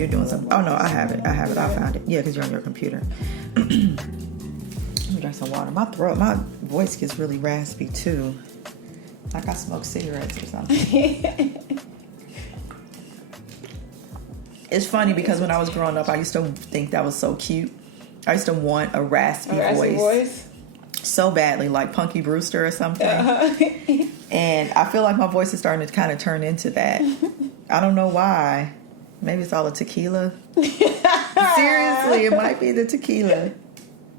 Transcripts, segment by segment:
you're doing something. Oh no, I have it. I found it. Yeah, because you're on your computer. Let me drink some water. My voice gets really raspy too. Like I smoke cigarettes or something. It's funny because when I was growing up, I used to think that was so cute. I used to want a raspy voice so badly, like Punky Brewster or something. And I feel like my voice is starting to kind of turn into that. I don't know why. Maybe it's all the tequila. Seriously, it might be the tequila.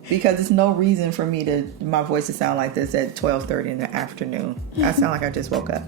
Because there's no reason for my voice to sound like this at 12:30 in the afternoon. I sound like I just woke up.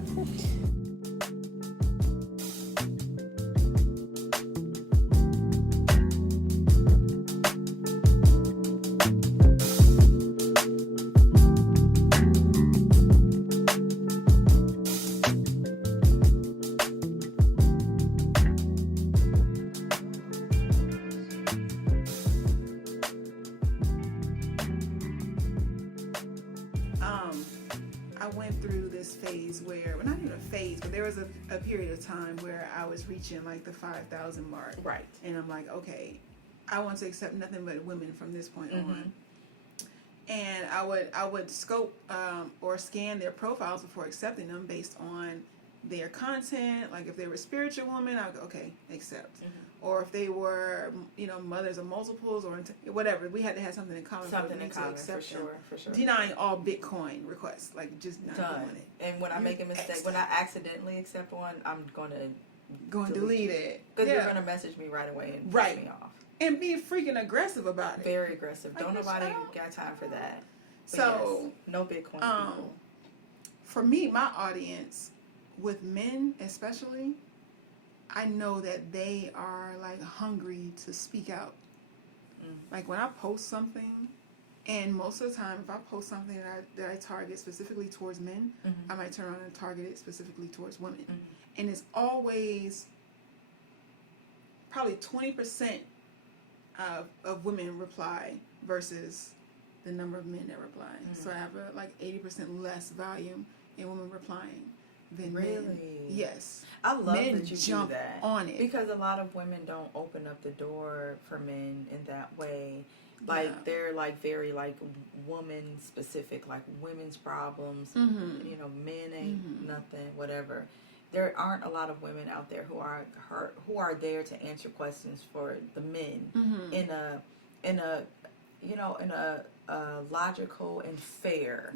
I went through this phase where, well, not even a phase, but there was a period of time where I was reaching like the 5,000 mark. Right. And I'm like, okay, I want to accept nothing but women from this point on. And I would scope or scan their profiles before accepting them based on their content. Like if they were a spiritual woman, I would go, okay, accept. Or if they were, mothers of multiples or whatever, we had to have something in common. Something in common, for sure. Denying all Bitcoin requests, like just not doing it. And when I make a mistake, when I accidentally accept one, I'm going to delete it. Because you're going to message me right away and piss me off. And be freaking aggressive about it. Very aggressive. Don't nobody got time for that. But so, yes, no Bitcoin people. For me, my audience, with men especially, I know that they are like hungry to speak out. Like when I post something, and most of the time if I post something that I target specifically towards men, I might turn around and target it specifically towards women. And it's always probably 20% of women reply versus the number of men that reply. So I have like 80% less volume in women replying than men. Yes. I love men that you jump do that on it. Because a lot of women don't open up the door for men in that way. Like they're like very like woman specific, like women's problems, men ain't nothing, whatever. There aren't a lot of women out there who are there to answer questions for the men in a logical and fair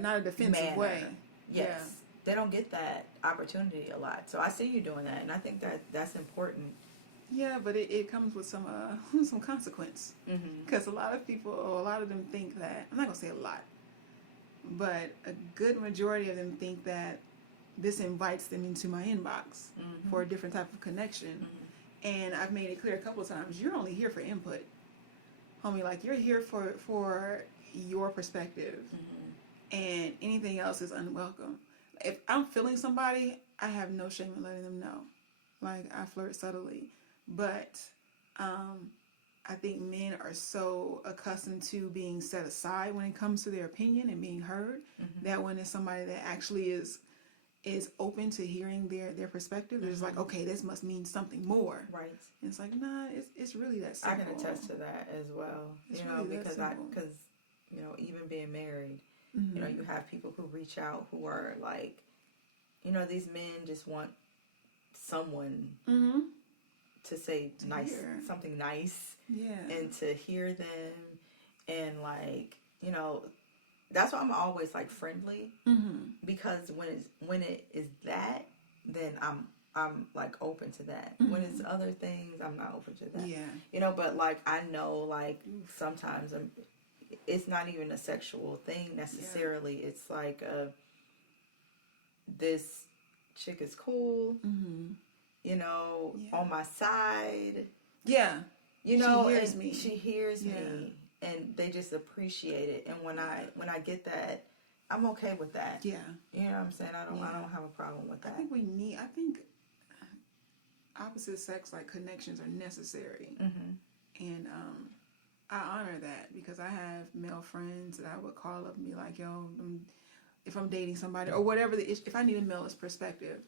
not a defensive manner. way. Yes, they don't get that opportunity a lot. So I see you doing that, and I think that's important. Yeah, but it comes with some consequence. Because a lot of people, or a lot of them think that, I'm not gonna say a lot, but a good majority of them think that this invites them into my inbox for a different type of connection. And I've made it clear a couple of times, you're only here for input. Homie, like you're here for your perspective. And anything else is unwelcome. If I'm feeling somebody, I have no shame in letting them know. Like I flirt subtly. But I think men are so accustomed to being set aside when it comes to their opinion and being heard, that when it's somebody that actually is open to hearing their perspective, it's like, okay, this must mean something more. Right. And it's like, nah, it's really that simple. I can attest to that as well. It's really because even being married, you have people who reach out who are like, these men just want someone to say something nice, and to hear them, and like, that's why I'm always like friendly, because when it is that, then I'm like open to that. When it's other things, I'm not open to that. Yeah. But like I know, like sometimes it's not even a sexual thing necessarily. Yeah. It's like this chick is cool, on my side. Yeah. She hears me. She hears me. And they just appreciate it. And when I get that, I'm okay with that. Yeah. You know what I'm saying? I don't have a problem with that. I think opposite sex like connections are necessary. And I honor that because I have male friends that I would call up and be like, yo, if I'm dating somebody or whatever the issue, if I need a male's perspective,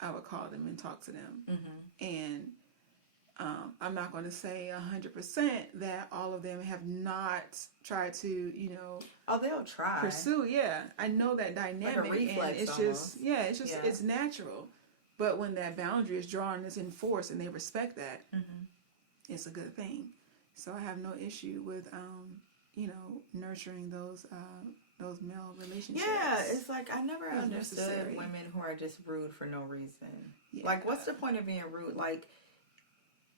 I would call them and talk to them. And I'm not going to say 100% that all of them have not tried to, Oh, they'll try. pursue. Yeah, I know that dynamic, like a reflex, and it's almost. it's natural. But when that boundary is drawn and is enforced, and they respect that, it's a good thing. So I have no issue with, nurturing those male relationships. Yeah, it's like I never understood necessary. women who are just rude for no reason. Yeah. Like, what's the point of being rude? Like,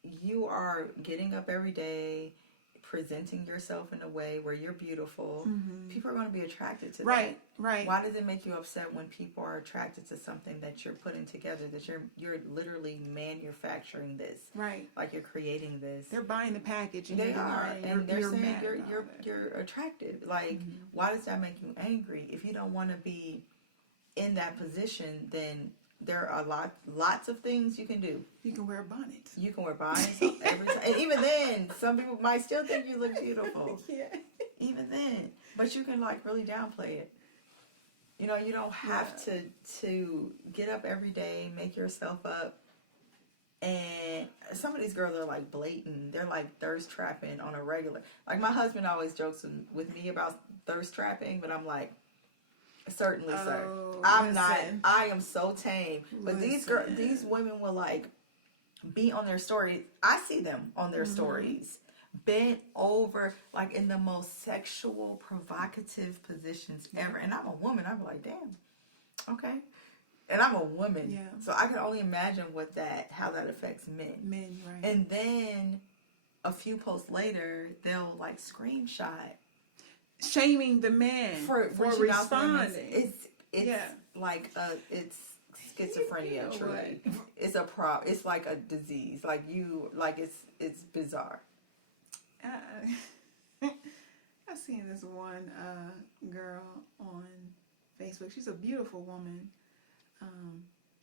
you are getting up every day, presenting yourself in a way where you're beautiful. People are going to be attracted to that. Right. Why does it make you upset when people are attracted to something that you're putting together, that you're literally manufacturing this? Right. Like, you're creating this. They're buying the package, and They are, and they're saying mad you're attracted. Like, why does that make you angry? If you don't want to be in that position, then there are lots of things you can do. You can wear a bonnet. You can wear bonnets every time. And even then, some people might still think you look beautiful. Yeah. Even then. But you can, like, really downplay it. You know, you don't have to get up every day, make yourself up. And some of these girls are, like, blatant. They're, like, thirst trapping on a regular. Like, my husband always jokes with me about thirst trapping, but I'm like, certainly, sir. I'm not. I am so tame. But these women will, like, be on their stories. I see them on their stories, bent over, like, in the most sexual, provocative positions ever. And I'm a woman. I'm like, damn, okay. And I'm a woman, so I can only imagine how that affects men. Men, right? And then a few posts later, they'll, like, screenshot shaming the man for responding. It's like it's schizophrenia. Truly, it's a It's like a disease. It's bizarre. I've seen this one girl on Facebook. She's a beautiful woman.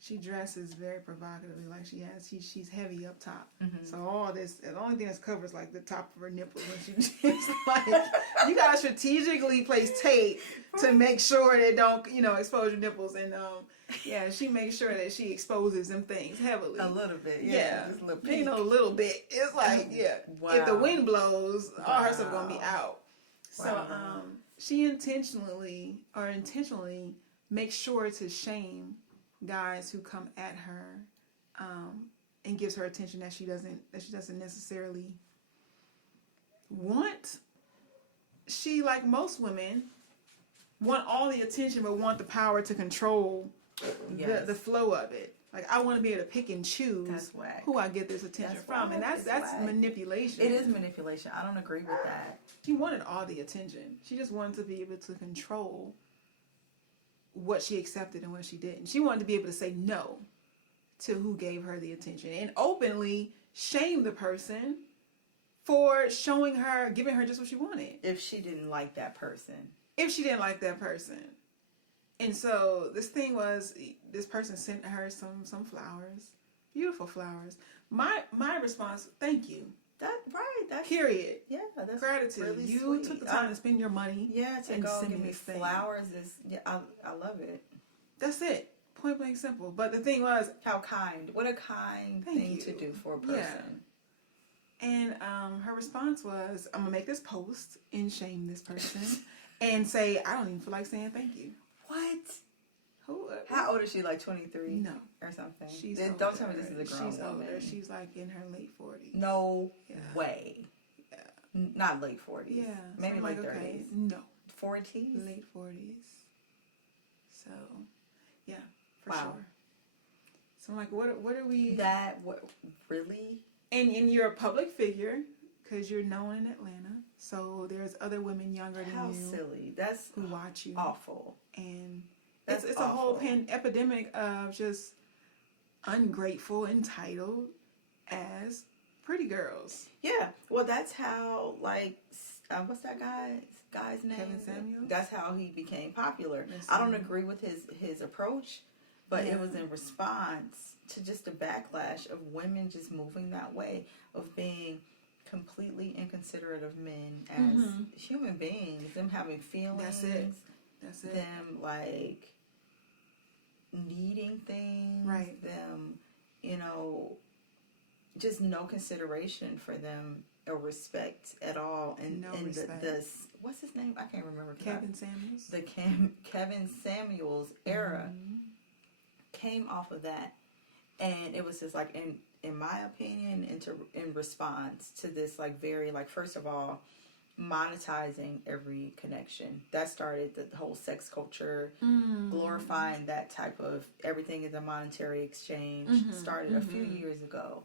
She dresses very provocatively, like she's heavy up top. So all this, the only thing that's covered is like the top of her nipples. When it's like, you gotta strategically place tape to make sure they don't, expose your nipples. And she makes sure that she exposes them things heavily. A little bit, just a little peek. A little bit. It's like, wow. If the wind blows, all her stuff gonna be out. Wow. So she intentionally makes sure to shame guys who come at her, and gives her attention that she doesn't necessarily want. She, like most women, want all the attention but want the power to control the flow of it. Like, I want to be able to pick and choose who I get this attention from, and that's manipulation. It is manipulation. I don't agree with that. She wanted all the attention. She just wanted to be able to control what she accepted and what she didn't. She wanted to be able to say no to who gave her the attention and openly shame the person for giving her just what she wanted. If she didn't like that person. And so this thing was, this person sent her some flowers, beautiful flowers. My response, thank you. That's period. Yeah, that's gratitude. Really you sweet. took the time to spend your money. To go and give me flowers I love it. That's it. Point blank simple. But the thing was, how kind. What a kind thing to do for a person. Yeah. And her response was, I'm gonna make this post and shame this person and say, I don't even feel like saying thank you. What? Who? How old is she? Like 23? No. Or something? Don't tell me this is a grown woman. Older. She's like in her late 40s. No way. Yeah. Not late 40s. Yeah. Maybe so late like, 30s. Okay. No. 40s? Late 40s. So, yeah, for wow. sure. So I'm like, what are we... Really? And you're a public figure because you're known in Atlanta. So there's other women younger than you. How silly. That's who watch you. Awful. And it's a whole epidemic of just ungrateful, entitled as pretty girls. Yeah. Well, that's how, like, what's that guy's name? Kevin Samuels? That's how he became popular. I don't agree with his approach, but it was in response to just a backlash of women just moving that way, of being completely inconsiderate of men as human beings, them having feelings. That's it. Them, like, needing things. Right. Them, just no consideration for them or respect at all. And the what's his name? I can't remember. Kevin Samuels. The Kevin Samuels era came off of that, and it was just like in my opinion, in response to this, like, very, like, first of all, monetizing every connection. That started the whole sex culture, glorifying that type of everything is a monetary exchange, started a few years ago.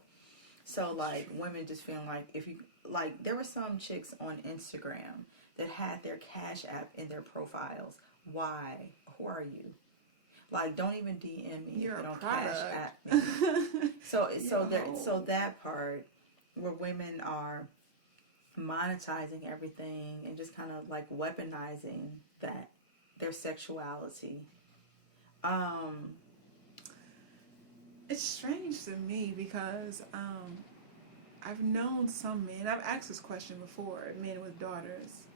So, like, women just feeling like, if you, like, there were some chicks on Instagram that had their Cash App in their profiles. Why? Who are you? Like, don't even DM me if you don't Cash App me. So that part where women are monetizing everything and just kind of like weaponizing that, their sexuality. It's strange to me because I've known some men, I've asked this question before, men with daughters.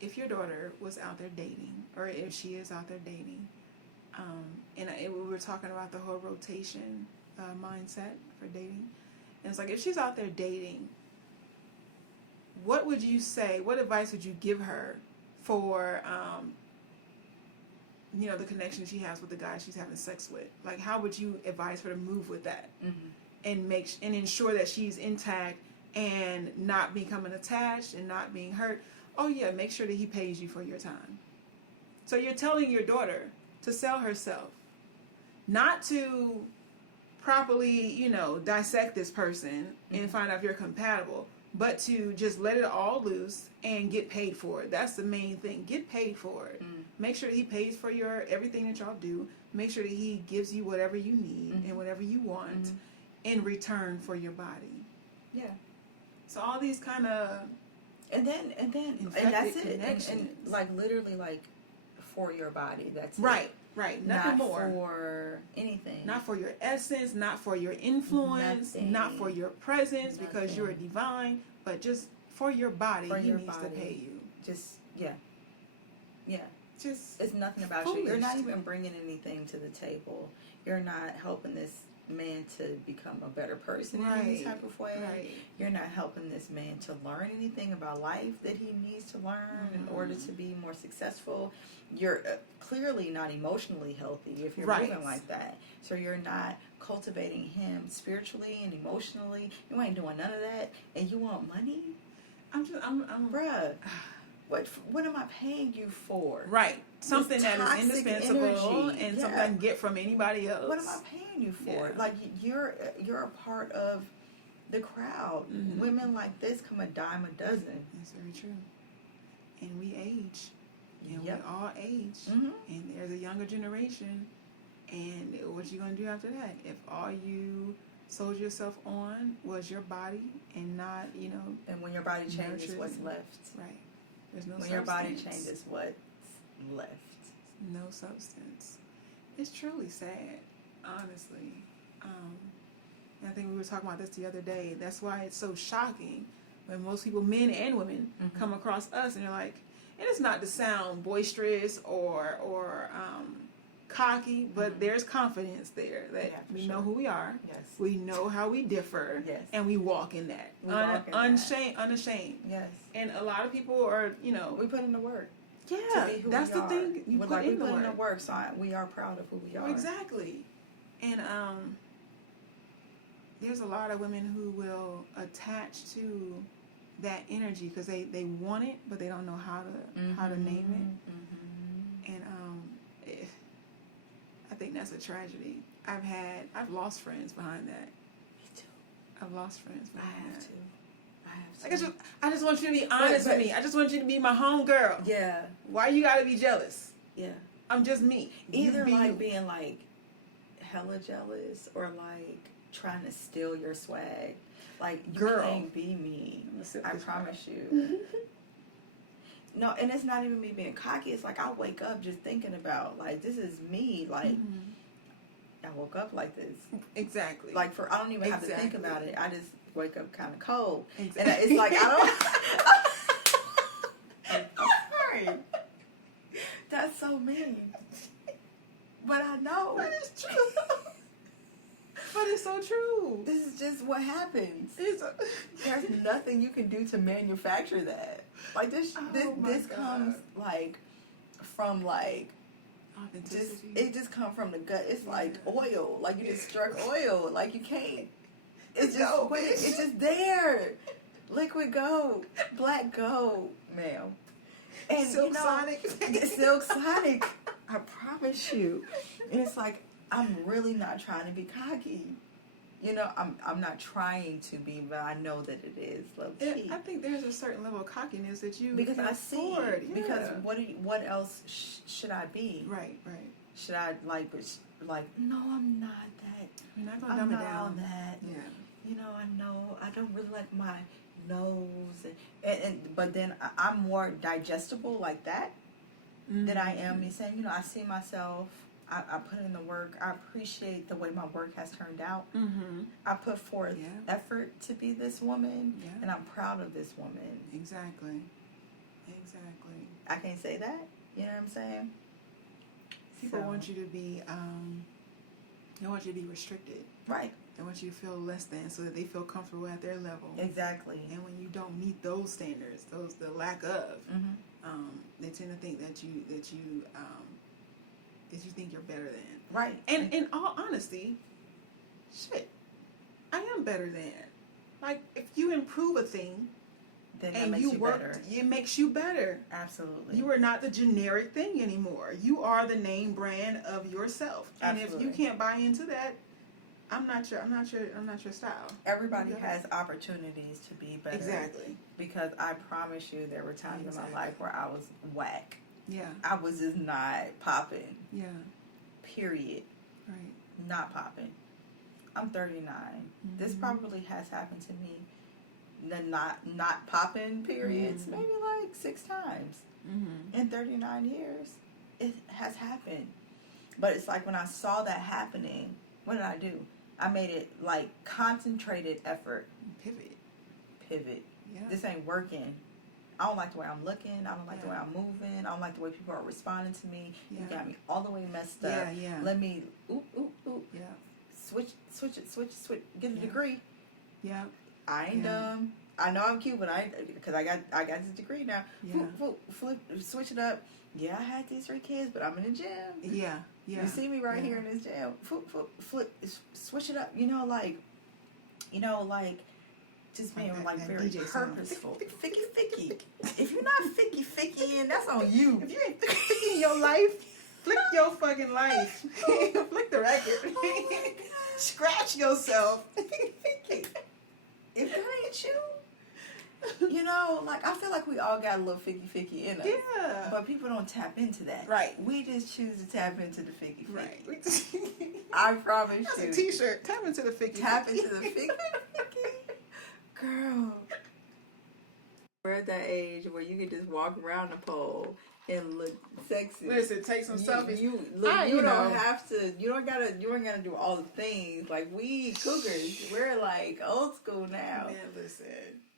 If your daughter was out there dating, or if she is out there dating, and we were talking about the whole rotation mindset for dating, and it's like, if she's out there dating, what would you say, what advice would you give her for, the connection she has with the guy she's having sex with? Like, how would you advise her to move with that? And ensure that she's intact and not becoming attached and not being hurt? Oh yeah, make sure that he pays you for your time. So you're telling your daughter to sell herself, not to properly, dissect this person and find out if you're compatible, but to just let it all loose and get paid for it. That's the main thing. Get paid for it. Make sure that he pays for your everything that y'all do. Make sure that he gives you whatever you need and whatever you want in return for your body. Yeah. So all these kind of and that's it. And like, literally, like, for your body. That's right. It. Right. Nothing more. Not for anything. Not for your essence, not for your influence, not for your presence, because you're divine, but just for your body. He needs to pay you. Just, yeah. Just, it's nothing about you. You're not even bringing anything to the table. You're not helping this man to become a better person in any type of way. Right. You're not helping this man to learn anything about life that he needs to learn in order to be more successful. You're clearly not emotionally healthy if you're moving like that. So you're not cultivating him spiritually and emotionally. You ain't doing none of that, and you want money? I'm bruh. What am I paying you for? Right. Something that is indispensable and something I can get from anybody else. What am I paying you for? Yeah. Like, you're a part of the crowd. Women like this come a dime a dozen. That's very true. And we age. And we all age. And there's a younger generation. And what you going to do after that? If all you sold yourself on was your body and not, And when your body changes, what's left? Right. There's no substance. When your body changes, what's left? No substance. It's truly sad, honestly. I think we were talking about this the other day. That's why it's so shocking when most people, men and women, come across us and they're like, and it's not to sound boisterous or cocky, but there's confidence there that we know who we are. Yes. We know how we differ. Yes. And we walk in that. Unashamed. Yes. And a lot of people are, we put in the work. Yeah, that's the thing. You put in the work. So we are proud of who we are. Exactly. And there's a lot of women who will attach to that energy because they want it, but they don't know how to name it. And I think that's a tragedy. I've lost friends behind that. Me too. I've lost friends behind that. I have to. I just want you to be honest with me. I just want you to be my home girl. Yeah. Why you gotta be jealous? Yeah. I'm just me. Either being like hella jealous or like trying to steal your swag. Like, you can't be me. I promise you. No, and it's not even me being cocky. It's like I wake up just thinking about, like, this is me. Like, I woke up like this. Exactly. Like, I don't even have to think about it. I just wake up kind of cold. Exactly. And it's like, I don't... I'm sorry. That's so mean. But I know. But it's true. is so true. This is just what happens. There's nothing you can do to manufacture that. Like this comes like from like authenticity. It just comes from the gut. It's like oil. Like you just struck oil. Like you can't. It's just there. Liquid gold, black gold, ma'am. And Silk Sonic. Silk Sonic. I promise you. And it's like, I'm really not trying to be cocky. You know, I'm not trying to be, but I know that it is low key. I think there's a certain level of cockiness that you because can I afford. see. Because what else should I be? Right. Should I like no, I'm not that. You're not gonna dumb it down. All that. Yeah. You know, I know I don't really like my nose, and but then I'm more digestible like that than I am me saying, you know, I see myself. I put in the work. I appreciate the way my work has turned out. I put forth effort to be this woman, and I'm proud of this woman. Exactly. I can't say that. You know what I'm saying? People want you to be, they want you to be restricted. Right. They want you to feel less than so that they feel comfortable at their level. Exactly. And when you don't meet those standards, the lack of, they tend to think that you think you're better than. Right. And in all honesty, shit, I am better than. Like, if you improve a thing, then and you work, it makes you better. Absolutely. You are not the generic thing anymore. You are the name brand of yourself. Absolutely. And if you can't buy into that, I'm not your style. Everybody has opportunities to be better. Exactly. Because I promise you, there were times in my life where I was whack. Yeah. I was just not popping. Yeah. Period. Right. Not popping. I'm 39. This probably has happened to me. The not popping periods, maybe like 6 times in 39 years. It has happened. But it's like when I saw that happening, what did I do? I made it like concentrated effort. Pivot. Yeah. This ain't working. I don't like the way I'm looking. I don't like the way I'm moving. I don't like the way people are responding to me. You got me all the way messed up. Yeah. Let me oop. Yeah. Switch it. Get a degree. Yeah. I ain't dumb. I know I'm cute, but because I got this degree now. Yeah. Switch it up. Yeah, I had these 3 kids, but I'm in the gym. Yeah. You see me right here in this gym. Flip, switch it up. Just being like very purposeful. Ficky. If you're not ficky, and that's on you. If you ain't ficky in your life, flick your fucking life. Flick the record. Oh my God. Scratch yourself. Ficky. If that ain't you, like I feel like we all got a little ficky in us. Yeah. But people don't tap into that. Right. We just choose to tap into the ficky. Right. I promise That's you. That's a t-shirt. Tap into the ficky. Tap into the ficky. Girl. We're at that age where you can just walk around the pole and look sexy. Listen, take some selfies. You don't have to. You ain't gotta do all the things. Like we cougars, we're like old school now. Man, listen,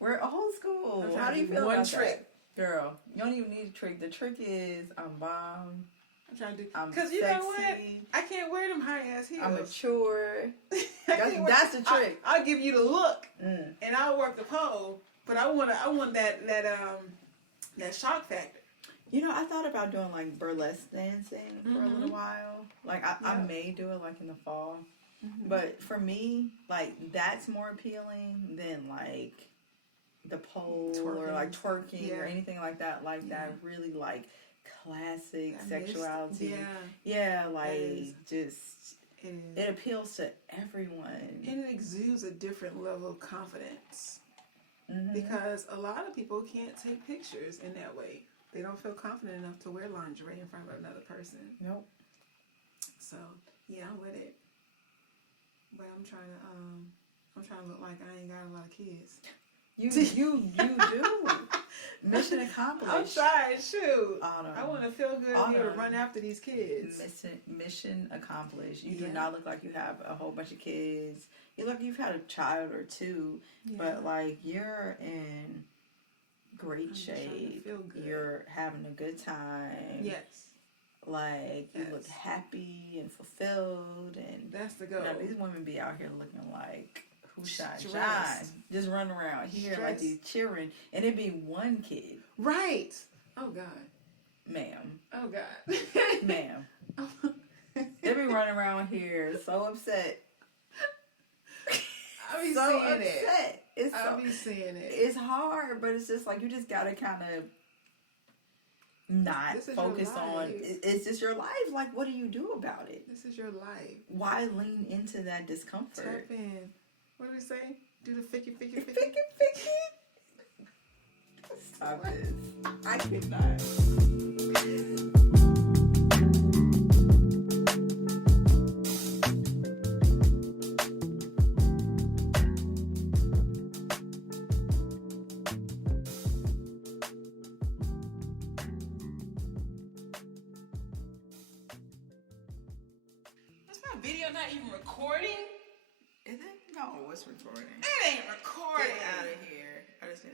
we're old school. How do you feel about that? Girl, you don't even need a trick. The trick is I'm bomb. I'm trying to do because you know what? I can't wear them high ass heels. I'm mature. That's the trick. I'll give you the look, and I'll work the pole. But I want that shock factor. I thought about doing like burlesque dancing for a little while. Like I may do it like in the fall, but for me, like that's more appealing than like the pole or like twerking or anything like that. Like that really like classic sexuality. It appeals to everyone, and it exudes a different level of confidence because a lot of people can't take pictures in that way. They don't feel confident enough to wear lingerie in front of another person. Nope. So yeah, I'm with it, but I'm trying to look like I ain't got a lot of kids. You do. Mission accomplished. I'm trying. Shoot. I want to feel good and be able to run after these kids. Mission accomplished. You do not look like you have a whole bunch of kids. You look like you've had a child or two, but like you're in great shape. Feel good. You're having a good time. Yes. Like, you look happy and fulfilled. And that's the goal. You know, these women be out here looking like, who shine? Stress. Just running around here like these children. And it be one kid. Right. Oh, God. Ma'am. Oh, God. Ma'am. They be running around here so upset. I be so seeing upset. it. I be seeing it. It's hard, but it's just like you just gotta kind of not focus on. It's just your life. Like, what do you do about it? This is your life. Why lean into that discomfort? Tap in. What do we say? Do the ficky. Stop this. I could not. Video not even recording? Is it? No, it's recording. It ain't recording. Get out of here. I just